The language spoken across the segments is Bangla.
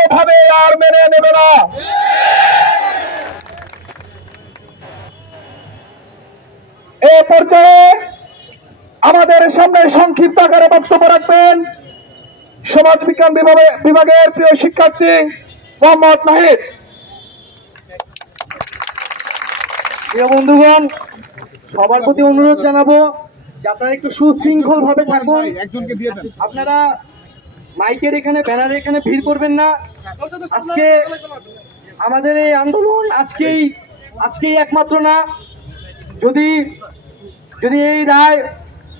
কোনোভাবে আর মেনে নেবে না। এ পর্যায়ে আমাদের সামনে সংক্ষিপ্ত আকারে বক্তব্য রাখবেন সমাজ বিজ্ঞান বিভাগের প্রিয় শিক্ষার্থী মোহাম্মদ নাহিদ। প্রিয় বন্ধুগণ, সবার প্রতি অনুরোধ জানাবো যে আপনারা একটু সুশৃঙ্খল ভাবে থাকুন। আপনারা মাইকের এখানে, ব্যানারের এখানে ভিড় করবেন না। আজকে আমাদের এই আন্দোলন আজকেই একমাত্র না, যদি এই রায়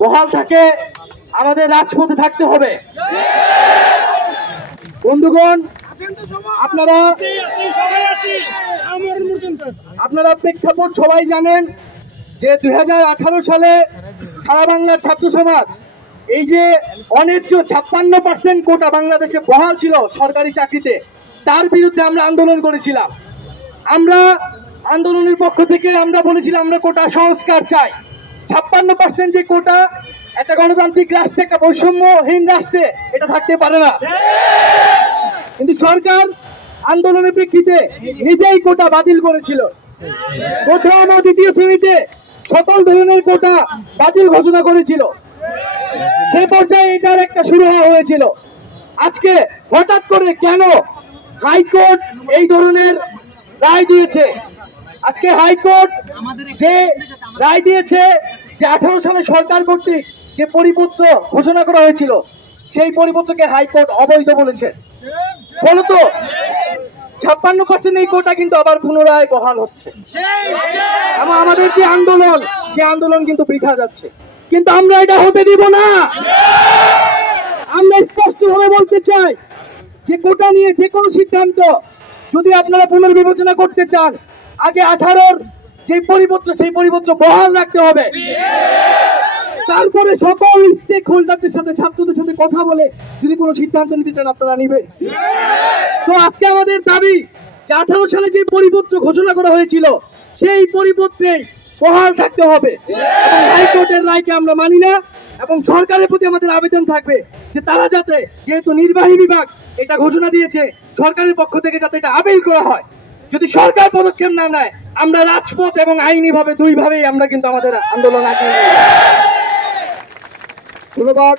বহাল থাকে আমাদের রাজপথে থাকতে হবে। বন্ধুগণ, আপনারা প্রেক্ষাপট সবাই জানেন যে 2018 সালে সারা বাংলার ছাত্র সমাজ এই যে অন্যায্য 56% কোটা বাংলাদেশে বহাল ছিল সরকারি চাকরিতে, তার বিরুদ্ধে আমরা আন্দোলন করেছিলাম। আমরা আন্দোলনের পক্ষ থেকে আমরা বলেছিলাম আমরা কোটা সংস্কার চাই। 56% যে কোটা একটা গণতান্ত্রিক রাষ্ট্রে, একটা বৈষম্যহীন রাষ্ট্রে এটা থাকতে পারে না। কিন্তু সরকার আন্দোলনের প্রেক্ষিতে নিজেই কোটা বাতিল করেছিল। প্রথম ও দ্বিতীয় শ্রেণীতে সকল ধরনের কোটা বাতিল ঘোষণা করেছিল। সেই পর্যায়ে এটার একটা শুরু হয়েছিল। আজকে হঠাৎ করে কেন হাইকোর্ট এই ধরনের রায় দিয়েছে? আজকে হাইকোর্ট যে রায় দিয়েছে যে 18 সালে সরকার কর্তৃক যে পরিপত্র ঘোষণা করা হয়েছিল সেই পরিপত্রকে হাইকোর্ট অবৈধ বলেছে। ফলত 56% এই কোটা কিন্তু আবার পুনরায় বহাল হচ্ছে এবং আমাদের যে আন্দোলন সে আন্দোলন কিন্তু বৃথা যাচ্ছে। কিন্তু আমরা এটা হতে দিব না। আমরা স্পষ্টভাবে বলতে চাই যে কোটা নিয়ে যে কোনো সিদ্ধান্ত যদি আপনারা পুনর্বিবেচনা করতে চান, আগে 18-র যে পরিপত্র সেই পরিপত্র বহাল রাখতে হবে। তারপরে সকল স্টেক হোল্ডারদের সাথে, ছাত্রদের সাথে কথা বলে যদি কোনো সিদ্ধান্ত নিতে চান আপনারা নিবেন। তো আজকে আমাদের দাবি যে 18 সালে যে পরিপত্র ঘোষণা করা হয়েছিল সেই পরিপত্রেই বহাল থাকতে হবে। হাইকোর্টের রায়কে আমরা মানি না এবং সরকারের প্রতি আমাদের আবেদন থাকবে যে তারা যাতে, যেহেতু নির্বাহী বিভাগ এটা ঘোষণা দিয়েছে, সরকারের পক্ষ থেকে যাতে এটা আপিল করা হয়। যদি সরকার পদক্ষেপ না নেয় আমরা রাজপথ এবং আইনি ভাবে দুইভাবেই আমরা কিন্তু আমাদের আন্দোলন আগিয়ে নিয়ে যাব। ধন্যবাদ।